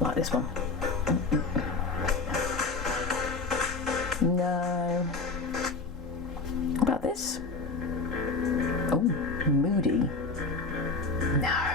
like this one. No. What about this? Oh, moody. No.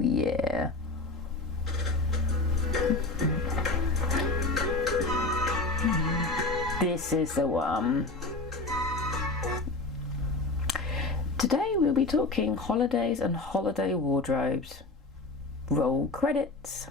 Yeah. This is the one. Today we'll be talking holidays and holiday wardrobes. Roll credits.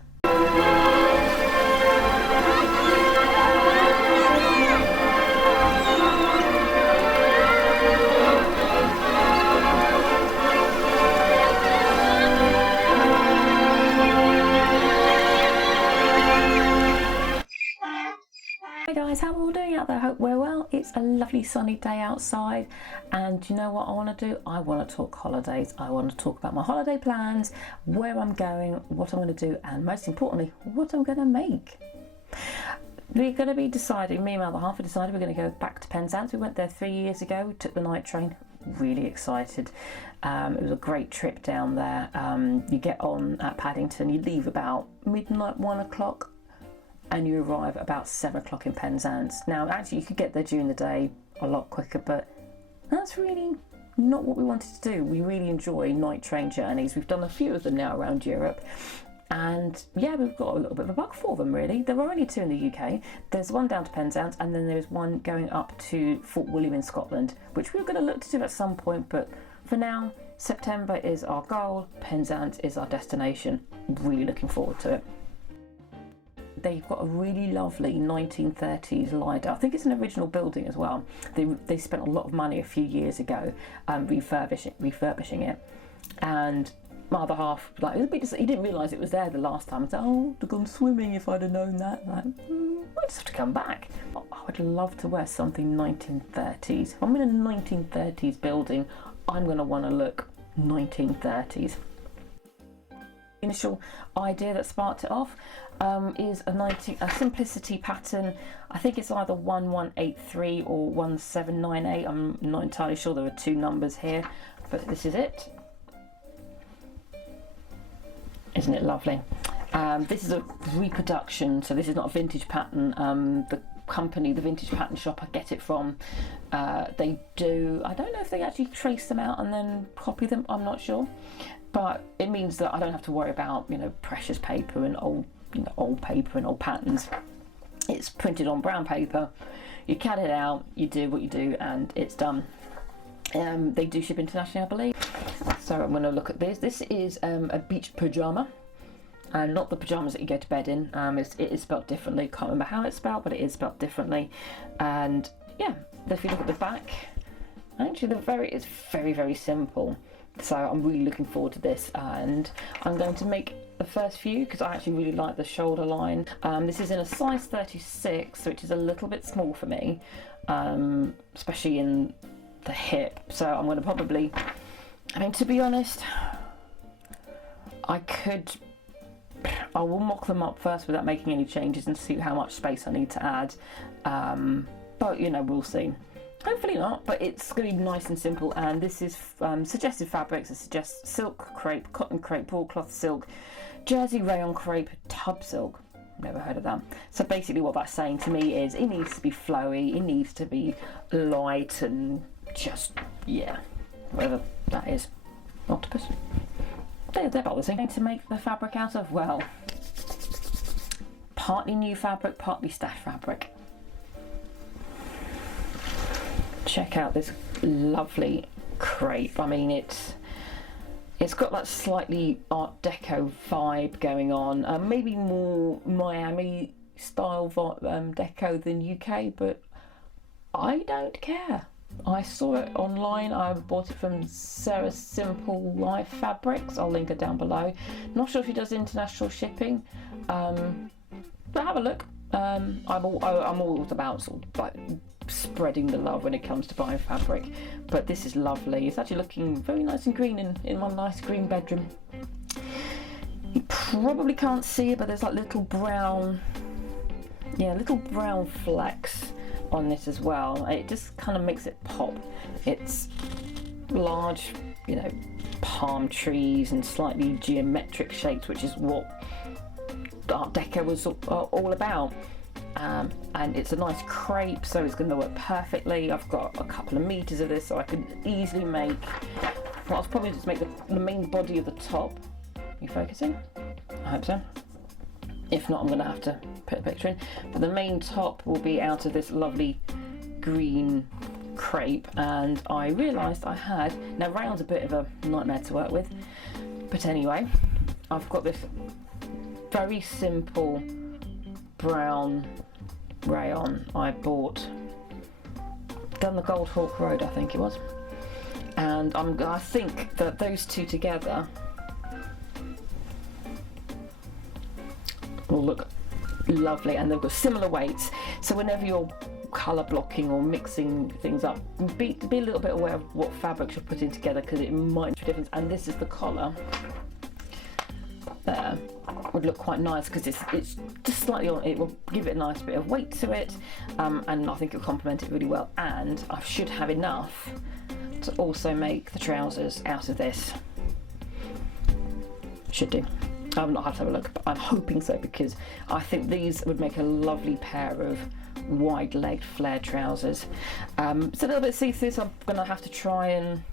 Hi guys, how are we all doing out there? Hope we're well. It's a lovely sunny day outside, and you know what I want to do? I want to talk holidays. I want to talk about my holiday plans, where I'm going, what I'm going to do, and most importantly, what I'm going to make. We're going to be deciding, me and my other half have decided we're going to go back to Penzance. We went there 3 years ago, we took the night train, really excited. It was a great trip down there. You get on at Paddington, you leave about midnight, 1 o'clock, and you arrive about 7 o'clock in Penzance. Now actually you could get there during the day a lot quicker, but that's really not what we wanted to do. We really enjoy night train journeys. We've done a few of them now around Europe, and yeah, we've got a little bit of a bug for them really. There are only 2 in the UK. There's one down to Penzance, and then there's one going up to Fort William in Scotland, which we're going to look to do at some point, but for now September is our goal, Penzance is our destination. Really looking forward to it. They've got a really lovely 1930s Lido. I think it's an original building as well. They spent a lot of money a few years ago refurbishing it. And my other half, like, he didn't realise it was there the last time. He said, oh, I'd gone swimming if I'd have known that. Like, I just have to come back. I would love to wear something 1930s. If I'm in a 1930s building, I'm going to want to look 1930s. Initial idea that sparked it off is a simplicity pattern. I think it's either 1183 or 1798. I'm not entirely sure. There are 2 numbers here, but this is it. Isn't it lovely? This is a reproduction, so this is not a vintage pattern. The company, the vintage pattern shop I get it from, they do, I don't know if they actually trace them out and then copy them, I'm not sure. But it means that I don't have to worry about, you know, precious paper and old paper and old patterns. It's printed on brown paper. You cut it out, you do what you do, and it's done. They do ship internationally, I believe. So I'm going to look at this. This is a beach pyjama, and not the pajamas that you go to bed in. It is spelled differently. Can't remember how it's spelled, but it is spelled differently. And yeah, if you look at the back, actually it's very, very simple. So I'm really looking forward to this, and I'm going to make the first few because I actually really like the shoulder line. This is in a size 36, which is a little bit small for me, especially in the hip. So I'm going to probably, I mean, to be honest, I will mock them up first without making any changes and see how much space I need to add. But you know, we'll see. Hopefully not, but it's going to be nice and simple. And this is suggested fabrics. It suggests silk crepe, cotton crepe, broadcloth silk, jersey rayon crepe, tub silk. Never heard of that. So basically what that's saying to me is it needs to be flowy, it needs to be light, and just, yeah, whatever that is. Octopus. They're about the same thing to make the fabric out of. Well, partly new fabric, partly stash fabric. Check out this lovely crepe. I mean, it's got that slightly Art Deco vibe going on. Maybe more Miami style deco than UK, but I don't care. I saw it online. I bought it from Sarah Simple Life Fabrics. I'll link her down below. Not sure if she does international shipping, but have a look. I'm all about sort of like spreading the love when it comes to buying fabric, but this is lovely. It's actually looking very nice and green in my nice green bedroom. You probably can't see it, but there's like little brown flecks on this as well. It just kind of makes it pop. It's large, you know, palm trees and slightly geometric shapes, which is what Art Deco was all about. And it's a nice crepe, so it's going to work perfectly. I've got a couple of meters of this, so I could easily make, well, I'll probably just make the main body of the top. Are you focusing? I hope so. If not, I'm going to have to put a picture in. But the main top will be out of this lovely green crepe, and I realised I had, now rayon's a bit of a nightmare to work with, but anyway, I've got this very simple brown rayon I bought down the Gold Hawk Road, I think it was, and I think that those two together will look lovely, and they've got similar weights, so whenever you're colour blocking or mixing things up, be a little bit aware of what fabrics you're putting together, because it might make a difference. And this is the collar there, would look quite nice because it's just slightly on, it will give it a nice bit of weight to it, and I think it'll complement it really well. And I should have enough to also make the trousers out of this. Should do. I've not had to have a look, but I'm hoping so, because I think these would make a lovely pair of wide-legged flared trousers. It's a little bit see-through, so I'm going to have to try and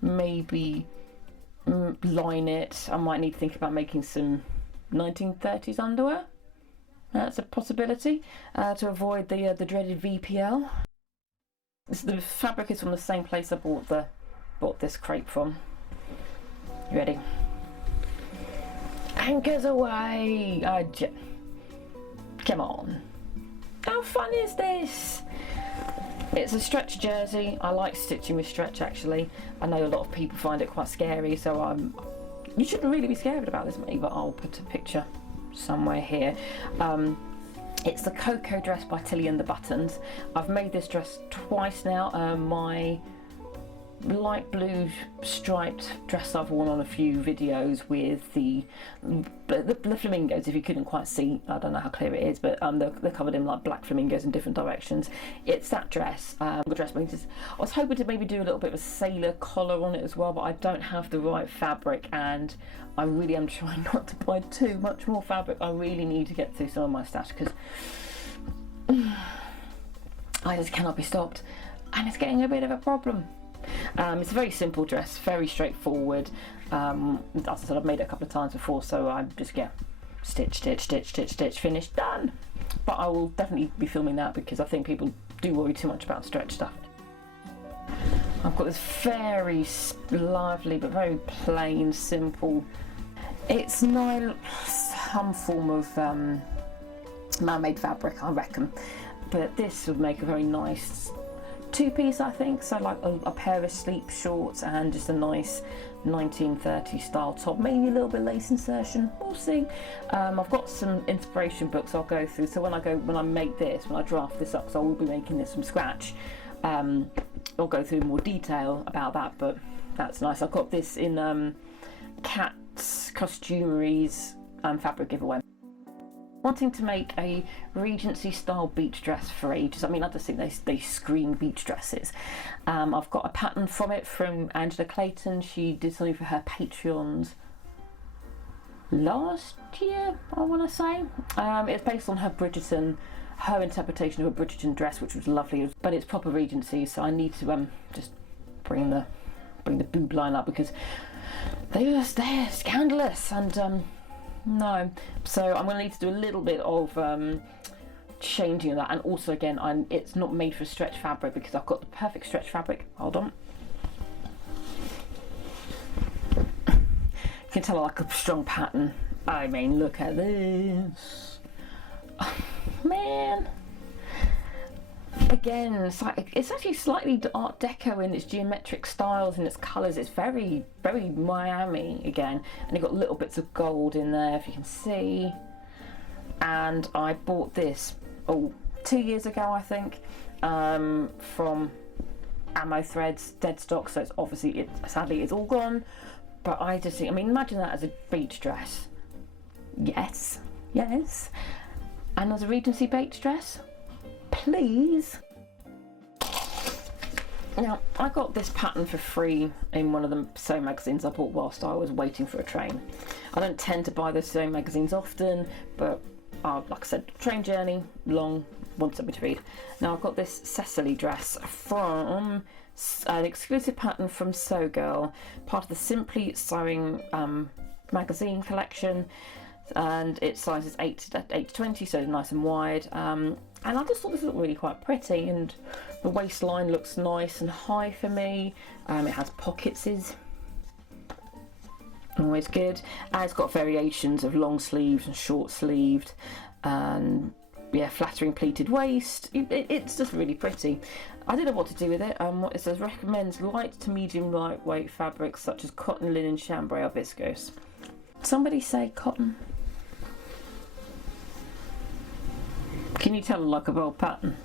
maybe line it. I might need to think about making some 1930s underwear. That's a possibility, to avoid the dreaded VPL. The fabric is from the same place I bought this crepe from. You ready? Anchors away! Come on. How fun is this? It's a stretch jersey. I like stitching with stretch, actually. I know a lot of people find it quite scary, so you shouldn't really be scared about this, maybe, but I'll put a picture somewhere here. It's the Cocoa dress by Tilly and the Buttons. I've made this dress twice now. My light blue striped dress I've worn on a few videos with the flamingos. If you couldn't quite see, I don't know how clear it is, but they're covered in like black flamingos in different directions. It's that dress. I was hoping to maybe do a little bit of a sailor collar on it as well, but I don't have the right fabric, and I really am trying not to buy too much more fabric. I really need to get through some of my stash, because I just cannot be stopped, and it's getting a bit of a problem. It's a very simple dress, very straightforward. As I said, I've made it a couple of times before, so I'm just stitch, stitch, stitch, stitch, stitch, finish, done. But I will definitely be filming that, because I think people do worry too much about stretch stuff. I've got this very lively but very plain, simple. It's some form of man-made fabric, I reckon, but this would make a very nice two-piece, I think. So like a pair of sleep shorts and just a nice 1930s style top, maybe a little bit lace insertion, we'll see. I've got some inspiration books I'll go through, so when I make this, when I draft this up, so I will be making this from scratch, I'll go through more detail about that, but that's nice. I've got this in Cat's Costumery's fabric giveaway. Wanting to make a Regency style beach dress for ages. I mean, I just think they scream beach dresses. I've got a pattern from it from Angela Clayton. She did something for her Patreons last year, I want to say. It's based on her interpretation of a Bridgerton dress, which was lovely, but it's proper Regency, so I need to just bring the boob line up, because they're scandalous, and no, so I'm going to need to do a little bit of changing of that. And also, again, it's not made for stretch fabric, because I've got the perfect stretch fabric. Hold on. You can tell I like a strong pattern. I mean, look at this. Oh, man. Again, it's actually slightly Art Deco in its geometric styles and its colours. It's very, very Miami again, and you've got little bits of gold in there, if you can see. And I bought this 2 years ago, I think, from Amothreads, dead stock. So it's obviously, sadly, it's all gone. But I just think, I mean, imagine that as a beach dress. Yes, yes. And as a Regency beach dress. Please. Now, I got this pattern for free in one of the sewing magazines I bought whilst I was waiting for a train. I don't tend to buy those sewing magazines often, but like I said, train journey, long, want something to read. Now I've got this Cecily dress from an exclusive pattern from Sew Girl, part of the Simply Sewing magazine collection, and its size is 8 to 20, so nice and wide. And I just thought this looked really quite pretty, and the waistline looks nice and high for me. It has pockets, always good. And it's got variations of long sleeves and short sleeved, and yeah, flattering pleated waist. It's just really pretty. I don't know what to do with it. What it says, recommends light to medium lightweight fabrics such as cotton, linen, chambray or viscose. Somebody say cotton. Can you tell like a bold pattern?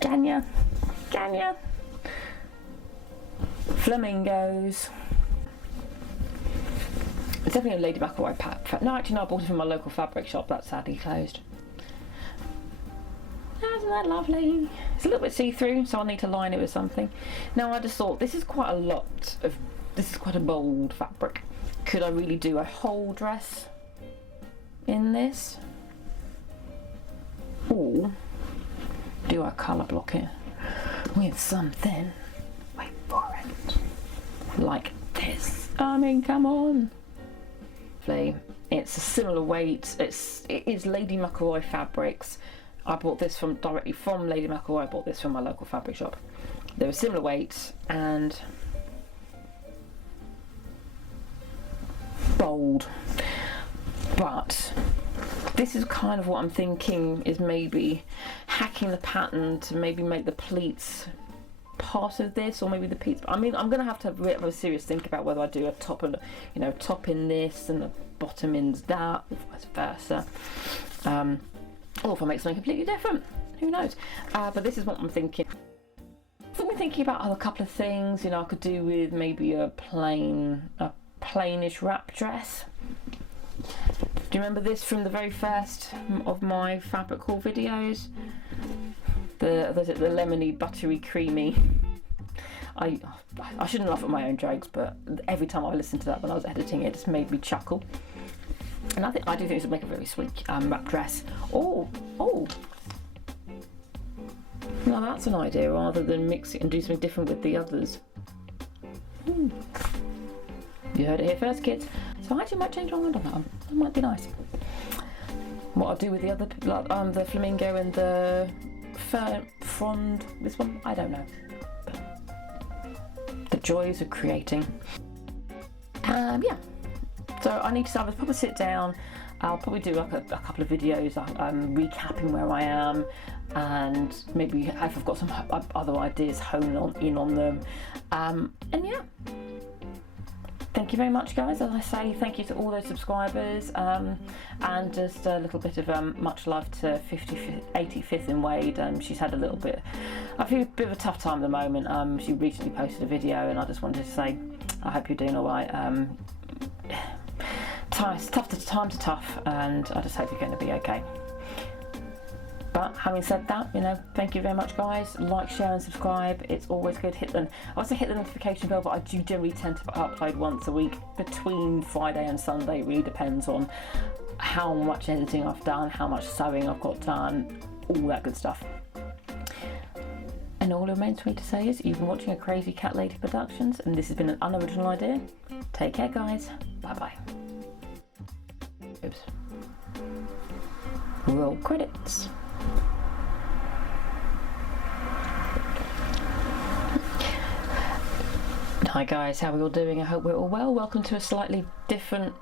Can ya? Can ya? Flamingos. It's definitely a Lady McElroy pattern. No, actually no, I bought it from my local fabric shop. That's sadly closed. Isn't that lovely? It's a little bit see-through, so I'll need to line it with something. Now I just thought, this is quite a bold fabric. Could I really do a whole dress in this? Or do I colour block it with something, wait for it, like this? I mean, come on. It's a similar weight. It is Lady McElroy fabrics. I bought this directly from Lady McElroy. I bought this from my local fabric shop. They're a similar weight and bold, but this is kind of what I'm thinking is maybe hacking the pattern to maybe make the pleats part of this, or maybe the pleats. I mean, I'm going to have a serious think about whether I do a top and top in this and the bottom in that, or vice versa. Or if I make something completely different, who knows? But this is what I'm thinking. I'm thinking about a couple of things. I could do with maybe a plainish wrap dress. Do you remember this from the very first of my fabric haul videos? The lemony, buttery, creamy. I shouldn't laugh at my own jokes, but every time I listened to that when I was editing it, just made me chuckle. And I do think this would make a very sweet wrap dress. Oh! Now that's an idea, rather than mix it and do something different with the others. You heard it here first, kids. So I actually might change my mind on that one. That might be nice. What I'll do with the other, the flamingo and the frond, this one, I don't know. The joys of creating. Yeah. So I need to probably sit down. I'll probably do like a couple of videos recapping where I am, and maybe if I've got some other ideas, hone in on them. And yeah. Thank you very much, guys. As I say, thank you to all those subscribers, and just a little bit of much love to 85th in Wade. She's had a bit of a tough time at the moment. She recently posted a video, and I just wanted to say I hope you're doing all right. Times are tough, and I just hope you're going to be okay. But having said that, thank you very much, guys. Like, share and subscribe. It's always good. I also hit the notification bell, but I do generally tend to upload once a week between Friday and Sunday. It really depends on how much editing I've done, how much sewing I've got done, all that good stuff. And all that remains for me to say is, you've been watching a Crazy Cat Lady Productions, and this has been an unoriginal idea. Take care, guys. Bye-bye. Oops. Roll credits. Hi guys, how are we all doing? I hope we're all well. Welcome to a slightly different